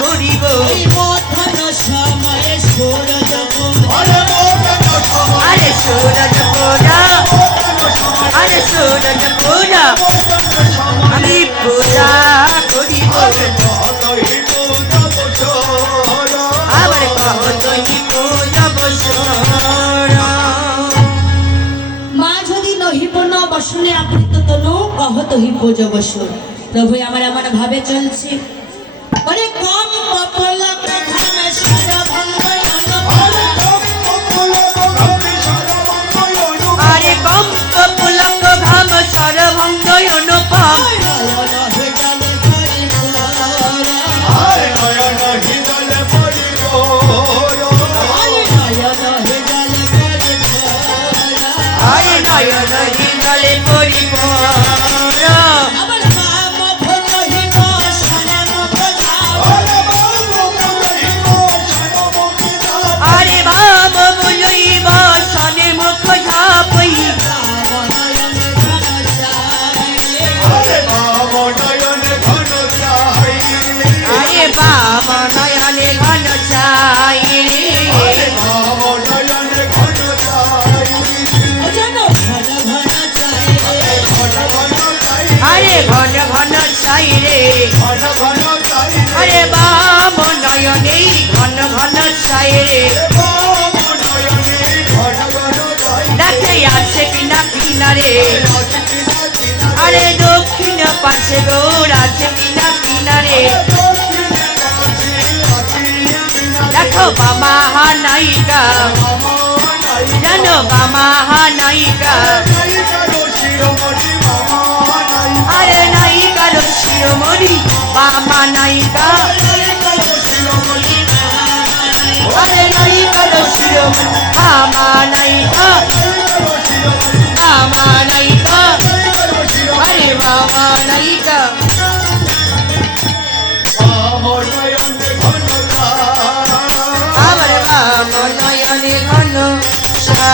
করিব মধ্যাহ্ন সময়ে সূরজ আরে সূরজ পূজা আরে সূরজ পূজা আমি পূজা করিব আবার কহ তুই পূজা বসর মা যদি নহিব না বসনে আকৃত তনু কহ তহি ভোজ বসর। প্রভু আমার এমন ভাবে চলছে ওরে কম পপলক ধামে সরভঙ্গ আরে কম পুলক ঘাম সরভঙ্গ অনুপম আরে নয়ন হিঙ্গলে পরিপূর্ণ আরে বাম বলইব সনে মুখ ঝাপই আরে বাম নয়নে ঘন চাই আরে ঘন ঘন চাই রে আরে বাম নয়নে ঘন ঘন চাই রে দেখে আছে কিনা কিনারে আরে দক্ষিণ পাশে গৌর আছে কিনা কিনারে দেখো বামাহা নায়িকা জানো বামাহা নায়িকা আরে নায়িকার শিরোমণি বামা নায়িকা আরে নায়িকার শিরোমণি বামা নায়িকা বামা নায়িকা আরে বামা নায়িকা আবার বাম নয়নে ঘন সা